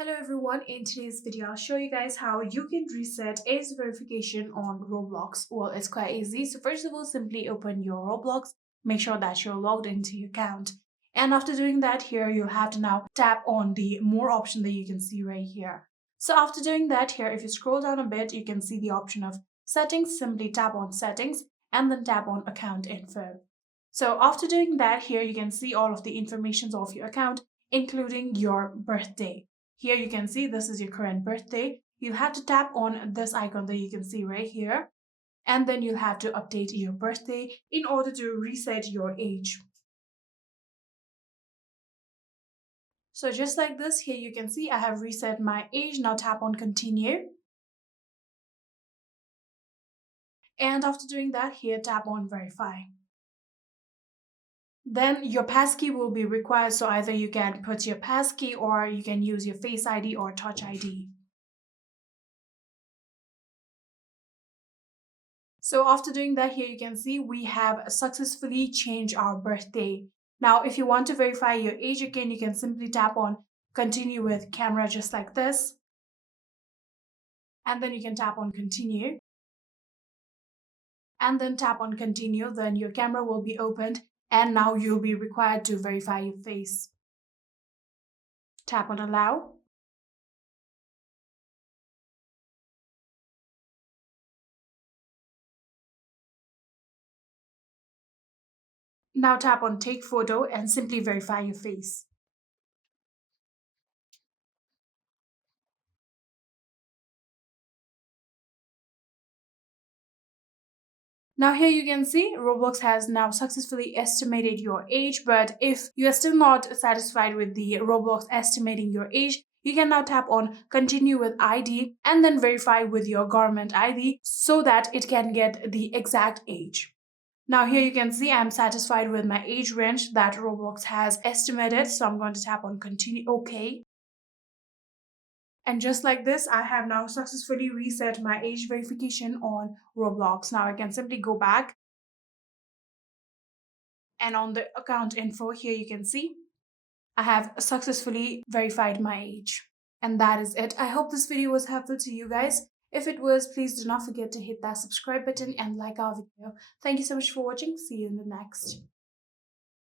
Hello everyone, in today's video I'll show you guys how you can reset age verification on Roblox. Well, it's quite easy. So first of all, simply open your Roblox, make sure that you're logged into your account. And after doing that, here you'll have to now tap on the more option that you can see right here. So after doing that here, if you scroll down a bit, you can see the option of settings. Simply tap on settings and then tap on account info. So after doing that, here you can see all of the information of your account, including your birthday. Here you can see this is your current birthday. You'll have to tap on this icon that you can see right here. And then you'll have to update your birthday in order to reset your age. So just like this, here you can see I have reset my age. Now tap on continue. And after doing that, here tap on verify. Then your passkey will be required. So either you can put your passkey or you can use your Face ID or Touch ID. So after doing that, here you can see we have successfully changed our birthday. Now, if you want to verify your age again, you can simply tap on continue with camera just like this. And then you can tap on continue. And then tap on continue, then your camera will be opened and now you'll be required to verify your face. Tap on allow. Now tap on take photo and simply verify your face. Now here you can see Roblox has now successfully estimated your age, but if you are still not satisfied with the Roblox estimating your age, you can now tap on continue with ID and then verify with your government ID so that it can get the exact age. Now here you can see I'm satisfied with my age range that Roblox has estimated, so I'm going to tap on continue, OK. And just like this, I have now successfully reset my age verification on Roblox. Now I can simply go back. And on the account info here, you can see I have successfully verified my age. And that is it. I hope this video was helpful to you guys. If it was, please do not forget to hit that subscribe button and like our video. Thank you so much for watching. See you in the next.